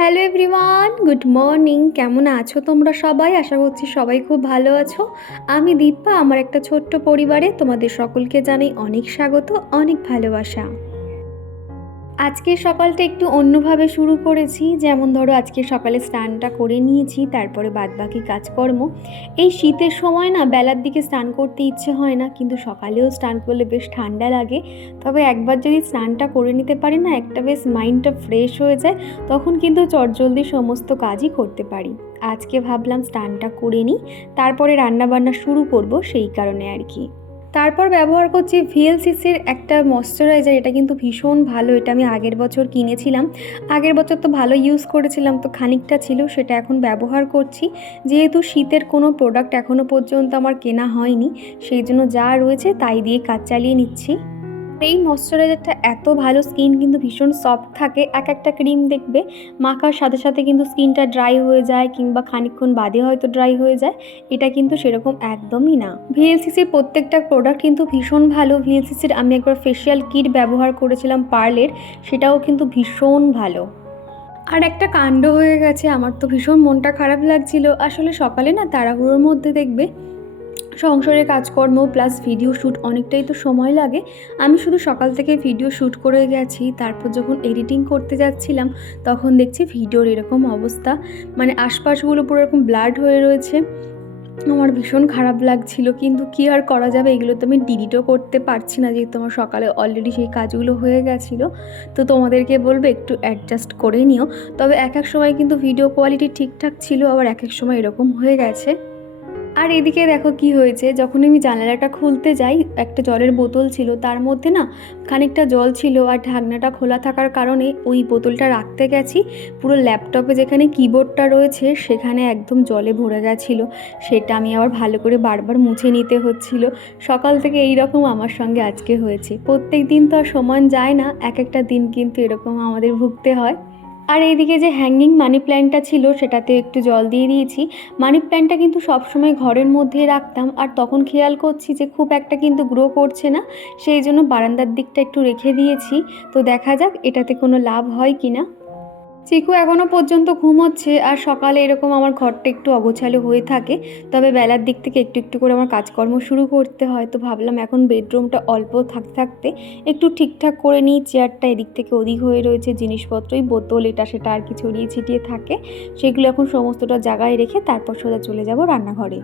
Hello everyone, good morning. কেমন আছো তোমরা সবাই? আশা করছি সবাই খুব ভালো আছো। আমি দীপা আমার একটা ছোট্ট পরিবারে তোমাদের সকলকে জানাই অনেক স্বাগত, অনেক ভালোবাসা। আজকের সকালটা একটু অন্যভাবে শুরু করেছি। যেমন ধরো, আজকে সকালে স্নানটা করে নিয়েছি, তারপরে বাদবাকি কাজকর্ম। এই শীতের সময় না, বেলার দিকে স্নান করতে ইচ্ছে হয় না, কিন্তু সকালেও স্নান করলে বেশ ঠান্ডা লাগে। তবে একবার যদি স্নানটা করে নিতে পারি না, একটা বেশ মাইন্ডটা ফ্রেশ হয়ে যায়, তখন কিন্তু চটজলদি সমস্ত কাজই করতে পারি। আজকে ভাবলাম স্নানটা করে নিই, তারপরে রান্নাবান্না শুরু করব, সেই কারণে আর কি। তারপর ব্যবহার করছি ভিএলসিসির একটা ময়শ্চারাইজার, এটা কিন্তু ভীষণ ভালো, এটা আমি আগের বছর কিনেছিলাম। আগের বছর তো ভালো ইউজ করেছিলাম, তো খানিকটা ছিল, সেটা এখন ব্যবহার করছি। যেহেতু শীতের কোনো প্রোডাক্ট এখনও পর্যন্ত আমার কেনা হয়নি, সেই জন্য যা রয়েছে তাই দিয়ে কাজ চালিয়ে নিচ্ছি। এই ময়শ্চারাইজারটা এত ভালো স্কিন কিন্তু ভীষণ সফট থাকে। এক একটা ক্রিম দেখবে, মাখার সাথে সাথে কিন্তু স্কিনটা ড্রাই হয়ে যায় কিংবা খানিকক্ষণ বাদে হয়তো ড্রাই হয়ে যায়। এটা কিন্তু সেরকম একদমই না। ভিএলসিসির প্রত্যেকটা প্রোডাক্ট কিন্তু ভীষণ ভালো। ভিএলসিসির আমি একবার ফেশিয়াল কিট ব্যবহার করেছিলাম পার্লের, সেটাও কিন্তু ভীষণ ভালো। আর একটা কাণ্ড হয়ে গেছে। আমার তো ভীষণ মনটা খারাপ লাগছিল। আসলে সকালে না তাড়াহুড়োর মধ্যে দেখবে সংসারের কাজকর্ম প্লাস ভিডিও শ্যুট অনেকটাই তো সময় লাগে। আমি শুধু সকাল থেকে ভিডিও শ্যুট করে গেছি, তারপর যখন এডিটিং করতে যাচ্ছিলাম, তখন দেখছি ভিডিওর এরকম অবস্থা। মানে আশপাশগুলো পুরো এরকম ব্লাড হয়ে রয়েছে। আমার ভীষণ খারাপ লাগছিল, কিন্তু কি আর করা যাবে? এগুলো তো আমি ডিলিটও করতে পারছি না, যেহেতু আমার সকালে অলরেডি সেই কাজগুলো হয়ে গেছিল। তো তোমাদেরকে বলব, একটু অ্যাডজাস্ট করে নিও। তবে এক এক সময় কিন্তু ভিডিও কোয়ালিটি ঠিকঠাক ছিল, আবার এক এক সময় এরকম হয়ে গেছে। আর এদিকে দেখো কি হয়েছে যখন আমি জানালাটা খুলতে যাই, একটা জলের বোতল ছিল, তার মধ্যে না খানিকটা জল ছিল আর ঢাকনাটা খোলা থাকার কারণে ওই বোতলটা রাখতে গেছি। পুরো ল্যাপটপে যেখানে কিবোর্ডটা রয়েছে, সেখানে একদম জলে ভরে গেছিল। সেটা আমি আবার ভালো করে বারবার মুছে নিতে হচ্ছিল। সকাল থেকে এই রকম আমার সঙ্গে আজকে হয়েছে। প্রত্যেক দিন তো আর সমান যায় না, এক একটা দিন কিন্তু এরকম আমাদের ভুগতে হয়। আর এইদিকে যে হ্যাঙ্গিং মানি প্ল্যান্টটা ছিল, সেটাতে একটু জল দিয়ে দিয়েছি। মানি প্ল্যান্টটা কিন্তু সবসময় ঘরের মধ্যে রাখতাম। আর তখন খেয়াল করছি যে খুব একটা কিন্তু গ্রো করছে না, সেই জন্য বারান্দার দিকটা একটু রেখে দিয়েছি। তো দেখা যাক, এটাতে কোনো লাভ হয় কি না চিকু এখনও পর্যন্ত ঘুমোচ্ছে আর সকালে এরকম আমার ঘরটা একটু অগোছালো হয়ে থাকে, তবে বেলার দিক থেকে একটু একটু করে আমার কাজকর্ম শুরু করতে হয়। তো ভাবলাম এখন বেডরুমটা অল্প থাকতে থাকতে একটু ঠিকঠাক করে নিই, চেয়ারটা এদিক থেকে ওদিক হয়ে রয়েছে, জিনিসপত্রই, বোতল, এটা সেটা আর কি ছড়িয়ে ছিটিয়ে থাকে। সেগুলো এখন সমস্তটা জায়গায় রেখে তারপর সোজা চলে যাব রান্নাঘরে।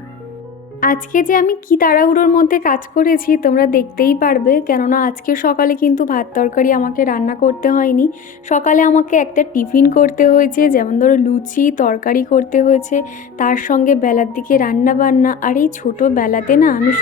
আজকে যে আমি কি তাড়াহুড়োর মধ্যে কাজ করেছি তোমরা দেখতেই পারবে, কেননা আজকে সকালে কিন্তু ভাত তরকারি আমাকে রান্না করতে হয়নি। সকালে আমাকে একটা টিফিন করতে হয়েছে, যেমন ধরো লুচি তরকারি করতে হয়েছে, তার সঙ্গে বেলার দিকে রান্না বান্না আর এই ছোটো বেলাতে না আমি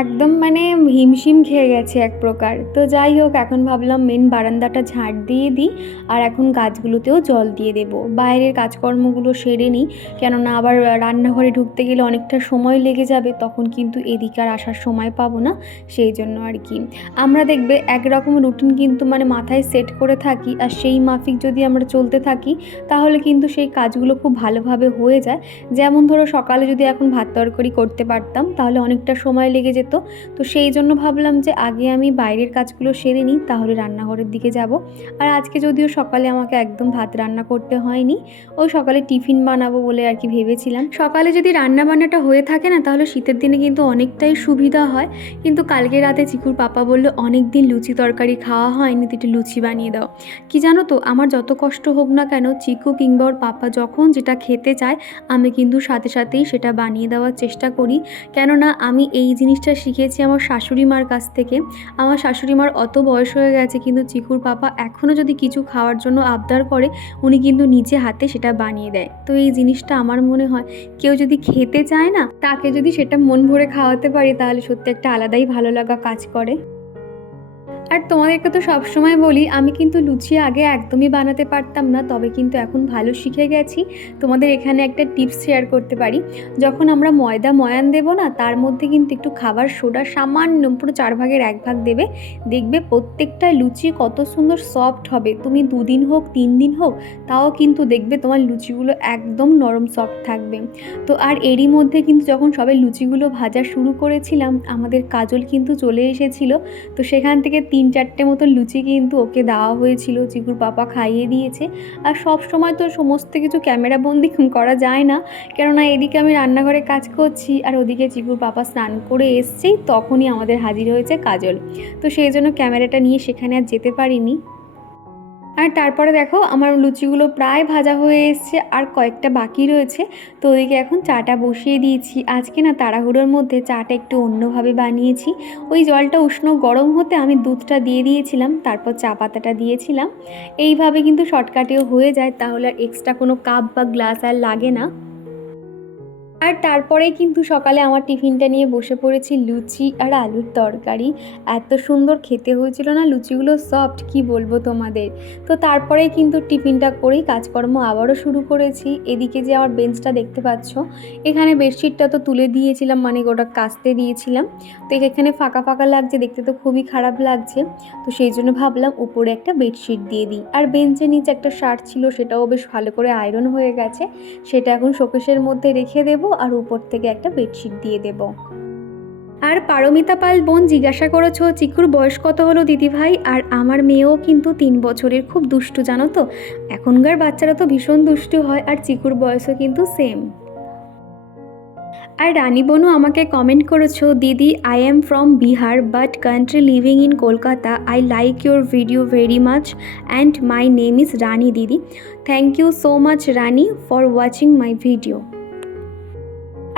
একদম মানে হিমশিম খেয়ে গেছে এক প্রকার। তো যাই হোক, এখন ভাবলাম মেন বারান্দাটা ঝাড় দিয়ে দিই, আর এখন গাছগুলোতেও জল দিয়ে দেবো। বাইরের কাজকর্মগুলো সেরে নিই, কেননা আবার রান্নাঘরে ঢুকতে গেলে অনেকটা সময় লেগে যাবে, তখন কিন্তু এদিকে আর আসার সময় পাবো না। সেই জন্য আর কি। আমরা দেখবে একরকম রুটিন কিন্তু মানে মাথায় সেট করে থাকি, আর সেই মাফিক যদি আমরা চলতে থাকি, তাহলে কিন্তু সেই কাজগুলো খুব ভালোভাবে হয়ে যায়। যেমন ধরো সকালে যদি এখন ভাত তরকারি করতে পারতাম, তাহলে অনেকটা সময় লেগে যেত। তো সেই জন্য ভাবলাম যে আগে আমি বাইরের কাজগুলো সেরে নিই, তাহলে রান্নাঘরের দিকে যাব। আর আজকে যদিও সকালে আমাকে একদম ভাত রান্না করতে হয়নি, ওই সকালে টিফিন বানাবো বলে আর কি ভেবেছিলাম। সকালে যদি রান্না বান্নাটা হয়ে থাকে না তাহলে শীতের দিনে কিন্তু অনেকটাই সুবিধা হয়। কিন্তু কালকে রাতে চিকুর পাপা বলল অনেক দিন লুচি তরকারি খাওয়া হয়নি, তুই লুচি বানিয়ে দাও। কি জানো তো, আমার যত কষ্ট হোক না কেন, চিকু কিংবা ওর পাপা যখন যেটা খেতে চায়, আমি কিন্তু সাথে সাথেই সেটা বানিয়ে দেওয়ার চেষ্টা করি। কেননা, আমি এই জিনিসটা শিখেছি আমার শাশুড়ি মার কাছ থেকে। আমার শাশুড়ি মার অত বয়স হয়ে গেছে, কিন্তু চিকুর পাপা এখনও যদি কিছু খাওয়ার জন্য আবদার করে, উনি কিন্তু নিজে হাতে সেটা বানিয়ে দেয়। তো এই জিনিসটা আমার মনে হয়, কেউ যদি খেতে চায় না, তাকে যদি সেটা মন ভরে খাওয়াতে পারি তাহলে সত্যি একটা আলাদাই ভালো লাগা কাজ করে। আর তোমাদেরকে তো সবসময় বলি, আমি কিন্তু লুচি আগে একদমই বানাতে পারতাম না, তবে কিন্তু এখন ভালো শিখে গেছি। তোমাদের এখানে একটা টিপস শেয়ার করতে পারি। যখন আমরা ময়দা ময়ান দেবো না, তার মধ্যে কিন্তু একটু খাবার সোডা সামান্য পুরো চার ভাগের এক ভাগ দেবে। দেখবে প্রত্যেকটা লুচি কত সুন্দর সফট হবে। তুমি দুদিন হোক, তিন দিন হোক, তাও কিন্তু দেখবে তোমার লুচিগুলো একদম নরম সফট থাকবে। তো আর এরই মধ্যে কিন্তু যখন সবাই লুচিগুলো ভাজা শুরু করেছিলাম, আমাদের কাজল কিন্তু চলে এসেছিল। তো সেখান থেকে তিন চারটে মতো লুচি কিন্তু ওকে দেওয়া হয়েছিল, চিকুর পাপা খাইয়ে দিয়েছে। আর সব সময় তো সমস্ত কিছু ক্যামেরা বন্দি করা যায় না। কেননা এদিকে আমি রান্নাঘরে কাজ করছি আর ওদিকে চিকুর পাপা স্নান করে এসছেই তখনই আমাদের হাজির হয়েছে কাজল। তো সেই জন্য ক্যামেরাটা নিয়ে সেখানে আর যেতে পারিনি। আর তারপরে দেখো আমার লুচিগুলো প্রায় ভাজা হয়ে এসছে, আর কয়েকটা বাকি রয়েছে। তো ওদিকে এখন চাটা বসিয়ে দিয়েছি। আজকে না তাড়াহুড়োর মধ্যে চাটা একটু অন্যভাবে বানিয়েছি। ওই জলটা উষ্ণ গরম হতে আমি দুধটা দিয়ে দিয়েছিলাম, তারপর চা পাতাটা দিয়েছিলাম। এইভাবে কিন্তু শর্টকাটেও হয়ে যায়, তাহলে আর এক্সট্রা কোনো কাপ বা গ্লাস আর লাগে না। আর তারপরে কিন্তু সকালে আমার টিফিনটা নিয়ে বসে পড়েছি লুচি আর আলুর তরকারি। এত সুন্দর খেতে হয়েছিল না? লুচিগুলো সফট কি বলব তোমাদের? তো তারপরে কিন্তু টিফিনটা করেই কাজকর্ম আবারও শুরু করেছি। এদিকে যে আমার বেঞ্চটা দেখতে পাচ্ছ, এখানে বেডশিটটা তো তুলে দিয়েছিলাম মানে ওটা কাচতে দিয়েছিলাম। তো এখানে ফাঁকা ফাঁকা লাগছে, দেখতে তো খুবই খারাপ লাগছে। তো সেই জন্য ভাবলাম উপরে একটা বেডশিট দিয়ে দিই। আর বেঞ্চের নিচে একটা শার্ট ছিল, সেটাও বেশ ভালো করে আয়রন হয়ে গেছে। সেটা এখন শোকেশের মধ্যে রেখে দেবো। আর উপর থেকে একটা বেডশিট দিয়ে দেব। আর পারমিতা পাল বোন জিজ্ঞাসা করেছ, চিকুর বয়স কত হলো দিদিভাই? আর আমার মেয়েও কিন্তু তিন বছরের, খুব দুষ্টু, জানো তো? এখনকার বাচ্চারা তো ভীষণ দুষ্টু হয়, আর চিকুর বয়সও কিন্তু সেম আর রানী বনু আমাকে কমেন্ট করেছ, দিদি I am from Bihar but country living in Kolkata I like your video very much and my name is Rani দিদি thank you so much Rani for watching my video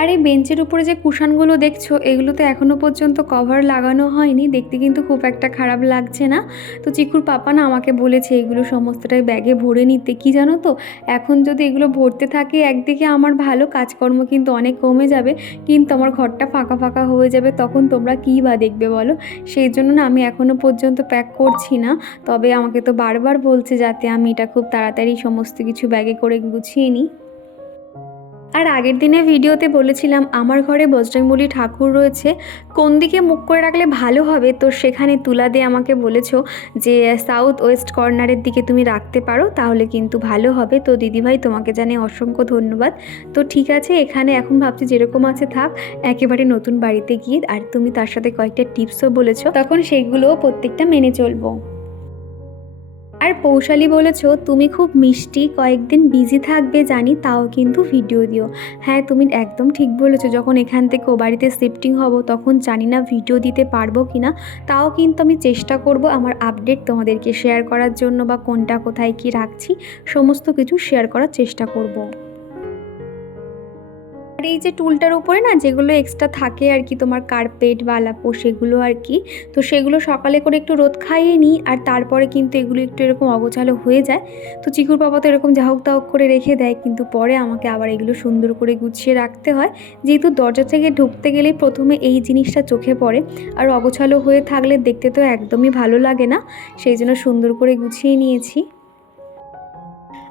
আর এই বেঞ্চের উপরে যে কুশানগুলো দেখছ, এগুলোতে এখনও পর্যন্ত কভার লাগানো হয়নি। দেখতে কিন্তু খুব একটা খারাপ লাগছে না। তো চিকুর পাপা না আমাকে বলেছে, এগুলো সমস্তটাই ব্যাগে ভরে নিতে। কি জানো তো? এখন যদি এগুলো ভরতে থাকে, একদিকে আমার ভালো কাজকর্ম কিন্তু অনেক কমে যাবে, কিন্তু আমার ঘরটা ফাঁকা ফাঁকা হয়ে যাবে, তখন তোমরা কী বা দেখবে বলো? সেই জন্য না আমি এখনও পর্যন্ত প্যাক করছি না। তবে আমাকে তো বারবার বলছে যাতে আমি এটা খুব তাড়াতাড়ি সমস্ত কিছু ব্যাগে করে গুছিয়ে নিই। আর আগের দিনে ভিডিওতে বলেছিলাম, আমার ঘরে বজরংবলী ঠাকুর রয়েছে। কোন দিকে মুখ করে রাখলে ভালো হবে? তো সেখানে তুলা দিয়ে আমাকে বলেছ যে, সাউথ ওয়েস্ট কর্নারের দিকে তুমি রাখতে পারো, তাহলে কিন্তু ভালো হবে। তো দিদিভাই তোমাকে জানে অসংখ্য ধন্যবাদ। তো ঠিক আছে, এখানে এখন ভাবছি যেরকম আছে থাক, একেবারে নতুন বাড়িতে গিয়ে, আর তুমি তার সাথে কয়েকটা টিপসও বলেছ। তখন সেইগুলোও প্রত্যেকটা মেনে চলবো। আর পৌশালী বলেছ, তুমি খুব মিষ্টি, কয়েকদিন বিজি থাকবে, জানি তাও কিন্তু ভিডিও দিও হ্যাঁ তুমি একদম ঠিক বলেছ, যখন এখান থেকে ও বাড়িতে শিফটিং হব, তখন জানি না ভিডিও দিতে পারব কি না তাও কিন্তু আমি চেষ্টা করব আমার আপডেট তোমাদেরকে শেয়ার করার জন্য বা কোনটা কোথায় কি রাখছি, সমস্ত কিছু শেয়ার করার চেষ্টা করব। আর এই যে টুলটার উপরে না যেগুলো এক্সট্রা থাকে আর কি তোমার কার্পেট বা আলাপো সেগুলো আর কি, তো সেগুলো সকালে করে একটু রোদ খাইয়ে নিই আর তারপরে কিন্তু এগুলো একটু এরকম অগোছালো হয়ে যায়। তো চিকুর বাবা তো এরকম যাহক তাহক করে রেখে দেয় কিন্তু পরে আমাকে আবার এগুলো সুন্দর করে গুছিয়ে রাখতে হয়। যেহেতু দরজা থেকে ঢুকতে গেলেই প্রথমে এই জিনিসটা চোখে পড়ে আর অগোছালো হয়ে থাকলে দেখতে তো একদমই ভালো লাগে না, সেই জন্য সুন্দর করে গুছিয়ে নিয়েছি।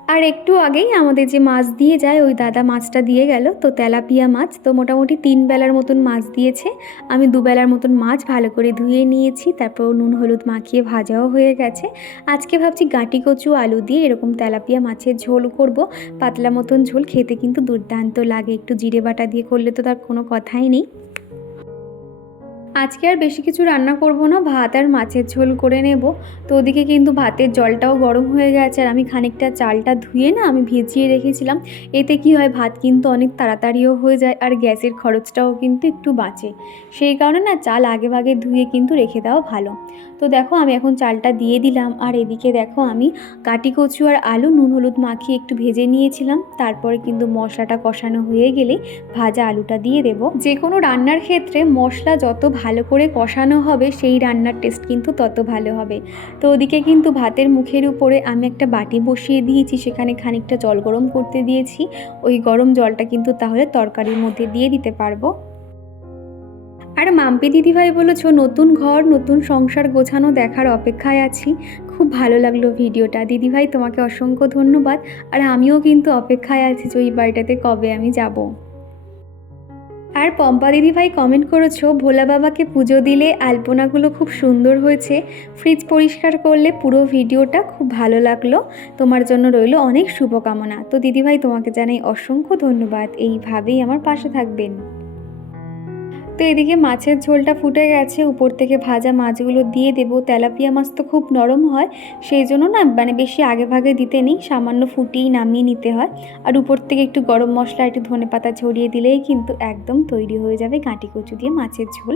আর একটু আগেই আমাদের যে মাছ দিয়ে যায়, ওই দাদা মাছটা দিয়ে গেল। তো তেলাপিয়া মাছ, তো মোটামুটি তিন বেলার মতন মাছ দিয়েছে। আমি দুবেলার মতন মাছ ভালো করে ধুয়ে নিয়েছি, তারপর নুন হলুদ মাখিয়ে ভাজাও হয়ে গেছে। আজকে ভাবছি গাঁটি কচু, আলু দিয়ে এরকম তেলাপিয়া মাছের ঝোল করব। পাতলা মতন ঝোল খেতে কিন্তু দুর্দান্ত লাগে। একটু জিরে বাটা দিয়ে করলে তো তার কোনো কথাই নেই। আজকে আর বেশি কিছু রান্না করব না, ভাত আর মাছের ঝোল করে নেব। তো ওদিকে কিন্তু ভাতের জলটাও গরম হয়ে গেছে আর আমি খানিকটা চালটা ধুয়ে না আমি ভিজিয়ে রেখেছিলাম। এতে কি হয়, ভাত কিন্তু অনেক তাড়াতাড়িও হয়ে যায় আর গ্যাসের খরচটাও কিন্তু একটু বাঁচে। সেই কারণে না চাল আগে ভাগে ধুয়ে কিন্তু রেখে দেওয়া ভালো। তো দেখো আমি এখন চালটা দিয়ে দিলাম। আর এদিকে দেখো আমি কাটি কচু আর আলু, নুন, হলুদ মাখিয়ে একটু ভেজে নিয়েছিলাম। তারপরে কিন্তু মশলাটা কষানো হয়ে গেলে ভাজা আলুটা দিয়ে দেব। যে কোনো রান্নার ক্ষেত্রে মশলা যত ভালো করে কষানো হবে, সেই রান্নার টেস্ট কিন্তু তত ভালো হবে। তো ওদিকে কিন্তু ভাতের মুখের উপরে আমি একটা বাটি বসিয়ে দিয়েছি, সেখানে খানিকটা জল গরম করতে দিয়েছি। ওই গরম জলটা কিন্তু তাহলে তরকারির মধ্যে দিয়ে দিতে পারব। আর মাম্পি দিদিভাই বলেছ, নতুন ঘর, নতুন সংসার গোছানো দেখার অপেক্ষায় আছি। খুব ভালো লাগল ভিডিওটা। দিদিভাই, তোমাকে অসংখ্য ধন্যবাদ। আর আমিও কিন্তু অপেক্ষায় আছি যে ওই বাড়িটাতে কবে আমি যাব। আর পম্পা দিদিভাই কমেন্ট করেছ, ভোলা বাবাকে পুজো দিলে আলপনাগুলো খুব সুন্দর হয়েছে। ফ্রিজ পরিষ্কার করলে পুরো ভিডিওটা খুব ভালো লাগল। তোমার জন্য রইল অনেক শুভকামনা। তো দিদিভাই, তোমাকে জানাই অসংখ্য ধন্যবাদ। এইভাবেই আমার পাশে থাকবেন। তো এদিকে মাছের ঝোলটা ফুটে গেছে। উপর থেকে ভাজা মাছগুলো দিয়ে দেবো। তেলাপিয়া মাছ তো খুব নরম হয়, সেই জন্য না মানে বেশি আগে ভাগে দিতে নেই, সামান্য ফুটিয়েই নামিয়ে নিতে হয়। আর উপর থেকে একটু গরম মশলা, একটু ধনে পাতা ছড়িয়ে দিলেই কিন্তু একদম তৈরি হয়ে যাবে গাঁটি কচু দিয়ে মাছের ঝোল।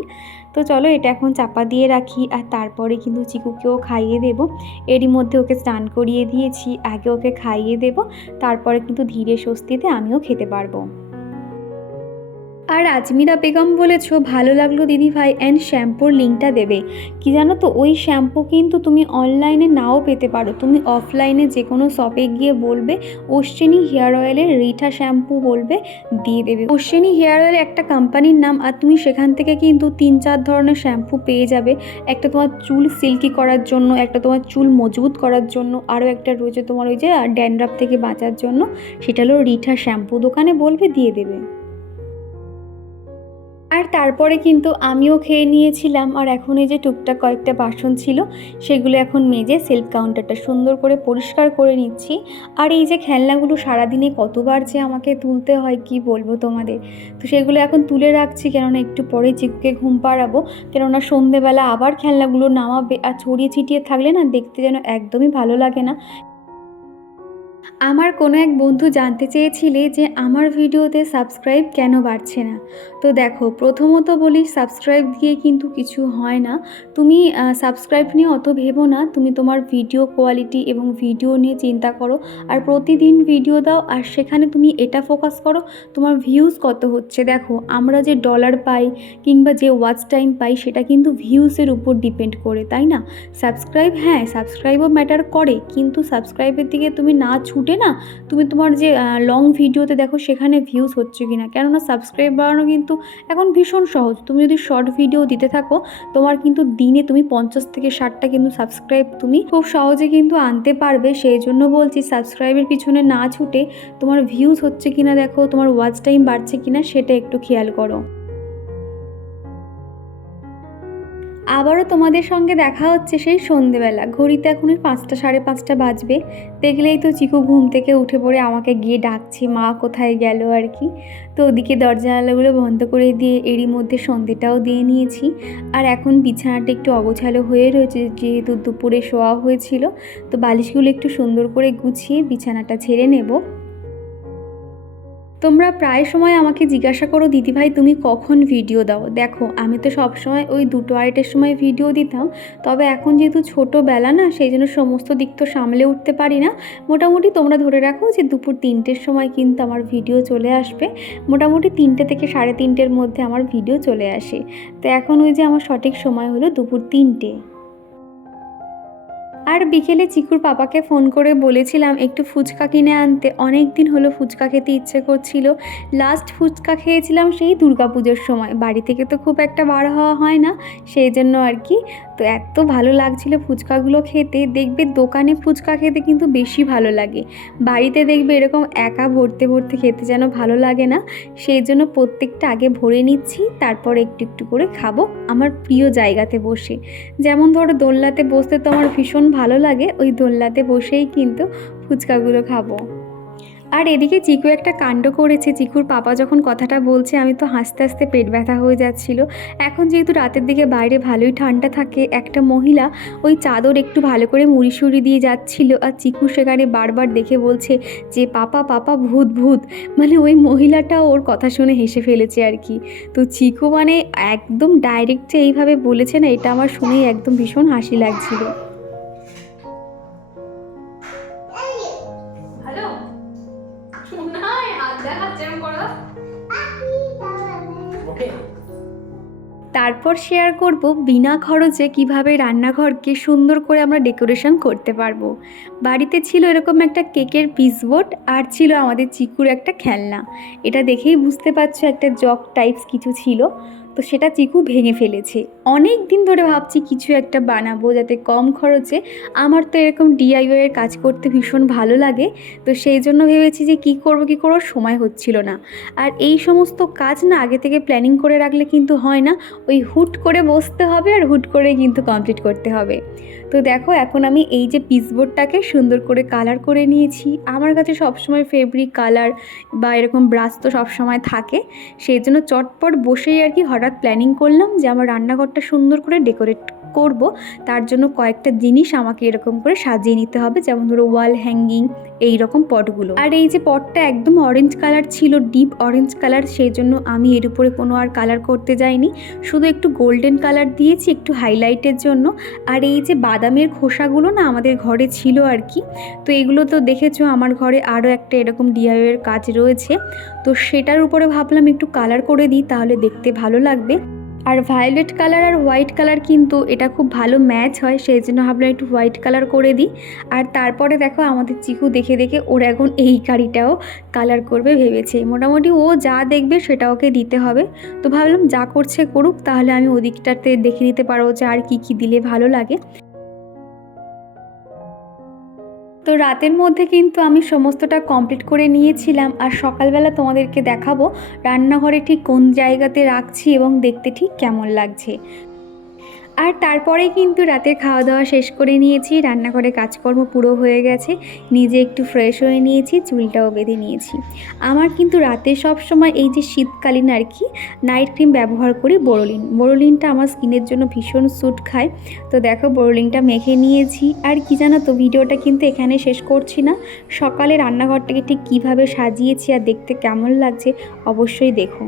তো চলো এটা এখন চাপা দিয়ে রাখি আর তারপরে কিন্তু চিকুকেও খাইয়ে দেবো। এরই মধ্যে ওকে স্নান করিয়ে দিয়েছি, আগে ওকে খাইয়ে দেবো। তারপরে কিন্তু ধীরে স্বস্তিতে আমিও খেতে পারব। আর আজমিরা বেগম বলেছ, ভালো লাগল দিদি ভাই অ্যান্ড শ্যাম্পুর লিঙ্কটা দেবে। কি জানো তো, ওই শ্যাম্পু কিন্তু তুমি অনলাইনে নাও পেতে পারো। তুমি অফলাইনে যে কোনো শপে গিয়ে বলবে, অশ্বিনী হেয়ার অয়েলের রিঠা শ্যাম্পু বলবে, দিয়ে দেবে। অশ্বিনী হেয়ার অয়েল একটা কোম্পানির নাম, আর তুমি সেখান থেকে কিন্তু তিন চার ধরনের শ্যাম্পু পেয়ে যাবে। একটা তোমার চুল সিল্কি করার জন্য, একটা তোমার চুল মজবুত করার জন্য, আরও একটা রয়েছে তোমার ওই যে ড্যান্ড্রাফ থেকে বাঁচার জন্য, সেটা হলো রিঠা শ্যাম্পু। দোকানে বলবে, দিয়ে দেবে। আর তারপরে কিন্তু আমিও খেয়ে নিয়েছিলাম। আর এখন এই যে টুকটাক কয়েকটা বাসন ছিল, সেগুলো এখন মেজে সেলফ কাউন্টারটা সুন্দর করে পরিষ্কার করে নিচ্ছি। আর এই যে খেলনাগুলো সারাদিনে কতবার যে আমাকে তুলতে হয়, কি বলব তোমাদের? তো সেগুলো এখন তুলে রাখছি, কেননা একটু পরে চিকুকে ঘুম পাড়াবো। কেননা সন্ধেবেলা আবার খেলনাগুলো নামাবে, আর ছড়িয়ে ছিটিয়ে থাকলে না দেখতে যেন একদমই ভালো লাগে না। আমার কোনো এক বন্ধু জানতে চেয়েছিলে যে আমার ভিডিওতে সাবস্ক্রাইব কেন বাড়ছে না। তো দেখো, প্রথমত বলি সাবস্ক্রাইব দিয়ে কিন্তু কিছু হয় না। তুমি সাবস্ক্রাইব নিয়ে অত ভেবো না। তুমি তোমার ভিডিও কোয়ালিটি এবং ভিডিও নিয়ে চিন্তা করো। আর প্রতিদিন ভিডিও দাও, আর সেখানে তুমি এটা ফোকাস করো, তোমার ভিউজ কত হচ্ছে। দেখো, আমরা যে ডলার পাই কিংবা যে ওয়াচ টাইম পাই, সেটা কিন্তু ভিউজের উপর ডিপেন্ড করে, তাই না? সাবস্ক্রাইব হ্যাঁ সাবস্ক্রাইবও ম্যাটার করে, কিন্তু সাবস্ক্রাইবের দিকে তুমি না ছুটে না? তুমি তোমার যে লং ভিডিওতে দেখো সেখানে ভিউজ হচ্ছে কি না কেননা সাবস্ক্রাইব বাড়ানো কিন্তু এখন ভীষণ সহজ। তুমি যদি শর্ট ভিডিও দিতে থাকো, তোমার কিন্তু দিনে তুমি পঞ্চাশ থেকে ষাটটা কিন্তু সাবস্ক্রাইব তুমি খুব সহজে কিন্তু আনতে পারবে। সেই জন্য বলছি সাবস্ক্রাইবের পিছনে না ছুটে তোমার ভিউজ হচ্ছে কিনা দেখো, তোমার ওয়াচ টাইম বাড়ছে কিনা সেটা একটু খেয়াল করো। আবারও তোমাদের সঙ্গে দেখা হচ্ছে সেই সন্ধেবেলা। ঘড়িতে এখন পাঁচটা, সাড়ে পাঁচটা বাজবে। দেখলেই তো চিকু ঘুম থেকে উঠে পড়ে আমাকে গিয়ে ডাকছে, মা কোথায় গেল আর কি? তো ওদিকে দরজা জানালাগুলো বন্ধ করে দিয়ে এরই মধ্যে সন্ধেটাও দিয়ে নিয়েছি। আর এখন বিছানাটা একটু অগোছালো হয়ে রয়েছে, যেহেতু দুপুরে শোয়া হয়েছিল, তো বালিশগুলো একটু সুন্দর করে গুছিয়ে বিছানাটা ছেড়ে নেব। তোমরা প্রায় সময় আমাকে জিজ্ঞাসা করো, দিদিভাই, তুমি কখন ভিডিও দাও? দেখো, আমি তো সব সময় ওই দুটো আড়াইটের সময় ভিডিও দিতাম, তবে এখন যেহেতু ছোটোবেলা না, সেই জন্য সমস্ত দিক তো সামলে উঠতে পারি না। মোটামুটি তোমরা ধরে রাখো যে দুপুর তিনটের সময় কিন্তু আমার ভিডিও চলে আসবে। মোটামুটি তিনটে থেকে সাড়ে তিনটের মধ্যে আমার ভিডিও চলে আসে। তো এখন ওই যে আমার সঠিক সময় হলো দুপুর তিনটে। আর বিকেলে চিকুর পাপাকে ফোন করে বলেছিলাম, একটু ফুচকা কিনে আনতে। অনেক দিন হলো ফুচকা খেতে ইচ্ছে করছিল। লাস্ট ফুচকা খেয়েছিলাম সেই দুর্গাপুজোর সময়। বাড়ি থেকে তো খুব একটা বার হওয়া হয় না, সেই জন্য আর কি। তো এত ভালো লাগছিল ফুচকাগুলো খেতে। দেখবে দোকানে ফুচকা খেতে কিন্তু বেশি ভালো লাগে। বাড়িতে দেখবে এরকম একা ভরতে ভরতে খেতে যেন ভালো লাগে না। সেই জন্য প্রত্যেকটা আগে ভরে নিচ্ছি, তারপর একটু একটু করে খাব আমার প্রিয় জায়গাতে বসে। যেমন ধরো দোলনাতে বসতে তো আমার ভীষণ ভালো লাগে, ওই দোলনাতে বসেই কিন্তু ফুচকাগুলো খাব। আর এদিকে চিকু একটা কাণ্ড করেছে। চিকুর পাপা যখন কথাটা বলছে, আমি তো হাসতে হাসতে পেট ব্যথা হয়ে যাচ্ছিল। এখন যেহেতু রাতের দিকে বাইরে ভালোই ঠান্ডা থাকে, একটা মহিলা ওই চাদর একটু ভালো করে মুড়ি সুড়ি দিয়ে যাচ্ছিল আর চিকু সেখানে বারবার দেখে বলছে যে, পাপা পাপা, ভূত ভূত। মানে ওই মহিলাটা ওর কথা শুনে হেসে ফেলেছে আর কি। তো চিকু মানে একদম ডাইরেক্ট যে এইভাবে বলেছে না, এটা আমার শুনেই একদম ভীষণ হাসি লাগছিল। নাই হাত দেখাচ্ছে করো। ওকে। তারপর শেয়ার করব বিনা খরচে কীভাবে রান্নাঘরকে সুন্দর করে আমরা ডেকোরেশন করতে পারব। বাড়িতে ছিল এরকম একটা কেকের পিসবোর্ড আর ছিল আমাদের চিকুর একটা খেলনা। এটা দেখেই বুঝতে পারছ একটা জগ টাইপস কিছু ছিল। তো সেটা চিকু ভেঙে ফেলেছে। অনেক দিন ধরে ভাবছি কিছু একটা বানাবো যাতে কম খরচে আমার তো এরকম ডিআইওয়ের কাজ করতে ভীষণ ভালো লাগে। তো সেই জন্য ভেবেছি যে কি করব কি করব সময় হচ্ছিল না। আর এই সমস্ত কাজ না আগে থেকে প্ল্যানিং করে রাখলে কিন্তু হয় না। ওই হুট করে বসতে হবে আর হুট করে কিন্তু কমপ্লিট করতে হবে। তো দেখো, এখন আমি এই যে পিসবোর্ডটাকে সুন্দর করে কালার করে নিয়েছি। আমার কাছে সবসময় ফেব্রিক কালার বা এরকম ব্রাশ তো সবসময় থাকে। সেই জন্য চটপট বসেই আর কি হঠাৎ প্ল্যানিং করলাম যে আমার রান্নাঘরটা সুন্দর করে ডেকোরেট করব, তার জন্য কয়েকটা জিনিস আমাকে এরকম করে সাজিয়ে নিতে হবে, যেমন ধরো ওয়াল হ্যাঙ্গিং এই রকম পটগুলো। আর এই যে পটটা একদম অরেঞ্জ কালার ছিল ডিপ অরেঞ্জ কালার সেই জন্য আমি এর উপরে কোনো আর কালার করতে যাইনি। শুধু একটু গোল্ডেন কালার দিয়েছি, একটু হাইলাইটের জন্য। আর এই যে বাদামের খোসাগুলো না আমাদের ঘরে ছিল আর কি, তো এগুলো তো দেখেছ, আমার ঘরে আরও একটা এরকম ডিআইয়ের কাজ রয়েছে। তো সেটার উপরে ভাবলাম একটু কালার করে দিই, তাহলে দেখতে ভালো লাগবে। আর ভায়োলেট কালার আর হোয়াইট কালার কিন্তু এটা খুব ভালো ম্যাচ হয়, সেই জন্য ভাবলাম একটু হোয়াইট কালার করে দিই। আর তারপরে দেখো আমাদের চিকু দেখে দেখে ওর এখন এই গাড়িটাও কালার করবে ভেবেছে। মোটামুটি ও যা দেখবে সেটা ওকে দিতে হবে। তো ভাবলাম যা করছে করুক, তাহলে আমি ওদিকটাতে দেখে নিতে পারব যে আর কী কী দিলে ভালো লাগে। তো রাতের মধ্যে কিন্তু আমি সমস্তটা কমপ্লিট করে নিয়েছিলাম আর সকালবেলা তোমাদেরকে দেখাবো রান্নাঘরে ঠিক কোন জায়গাতে রাখছি এবং দেখতে ঠিক কেমন লাগছে। আর তারপরে কিন্তু রাতের খাওয়া দাওয়া শেষ করে নিয়েছি। রান্নাঘরে কাজকর্ম পুরো হয়ে গেছে। নিজে একটু ফ্রেশ হয়ে নিয়েছি, চুলটাও বেঁধে নিয়েছি। আমার কিন্তু রাতে সব সময় এই যে শীতকালীন আর কি নাইট ক্রিম ব্যবহার করি বোরোলিন। বোরোলিনটা আমার স্কিনের জন্য ভীষণ স্যুট খায়। তো দেখো বোরোলিনটা মেখে নিয়েছি। আর কি জানো তো, ভিডিওটা কিন্তু এখানে শেষ করছি না। সকালে রান্নাঘরটাকে ঠিক কীভাবে সাজিয়েছি আর দেখতে কেমন লাগছে অবশ্যই দেখো।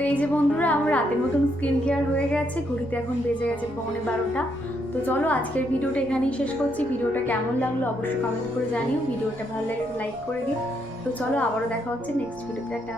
তো এই যে বন্ধুরা, আমার রাতের মতন স্কিন কেয়ার হয়ে গেছে, ঘড়িতে এখন বেজে গেছে পৌনে বারোটা। তো চলো আজকের ভিডিওটা এখানেই শেষ করছি। ভিডিওটা কেমন লাগল অবশ্যই কমেন্ট করে জানিও। ভিডিওটা ভালো লাগে লাইক করে দিও। তো চলো আবারও দেখা হচ্ছে নেক্সট ভিডিওটা একটা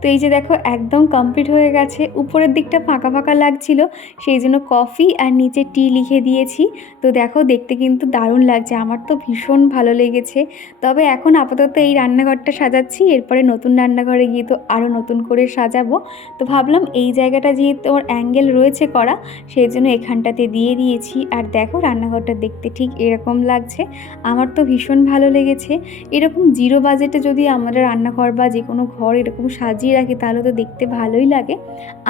তো এই যে দেখো, একদম কমপ্লিট হয়ে গেছে। উপরের দিকটা ফাঁকা ফাঁকা লাগছিল, সেই জন্য কফি আর নিচে টি লিখে দিয়েছি। তো দেখো, দেখতে কিন্তু দারুণ লাগছে, আমার তো ভীষণ ভালো লেগেছে। তবে এখন আপাতত এই রান্নাঘরটা সাজাচ্ছি, এরপরে নতুন রান্নাঘরে গিয়ে তো আরও নতুন করে সাজাবো। তো ভাবলাম এই জায়গাটা যেহেতু ওর অ্যাঙ্গেল রয়েছে করা, সেই জন্য এখানটাতে দিয়ে দিয়েছি। আর দেখো, রান্নাঘরটা দেখতে ঠিক এরকম লাগছে, আমার তো ভীষণ ভালো লেগেছে। এরকম জিরো বাজেটে যদি আমরা রান্নাঘর বা যে কোনো ঘর এরকম সাজিয়ে রাখি তাহলে তো দেখতে ভালোই লাগে।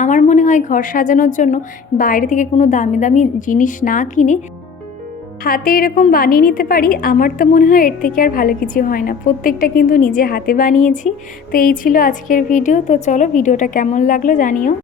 আমার মনে হয় ঘর সাজানোর জন্য বাইরে থেকে কোনো দামি দামি জিনিস না কিনে হাতে এরকম বানিয়ে নিতে পারি। আমার তো মনে হয় এর থেকে আর ভালো কিছু হয় না। প্রত্যেকটা কিন্তু নিজে হাতে বানিয়েছি। তো এই ছিল আজকের ভিডিও। তো চলো ভিডিওটা কেমন লাগল জানিও।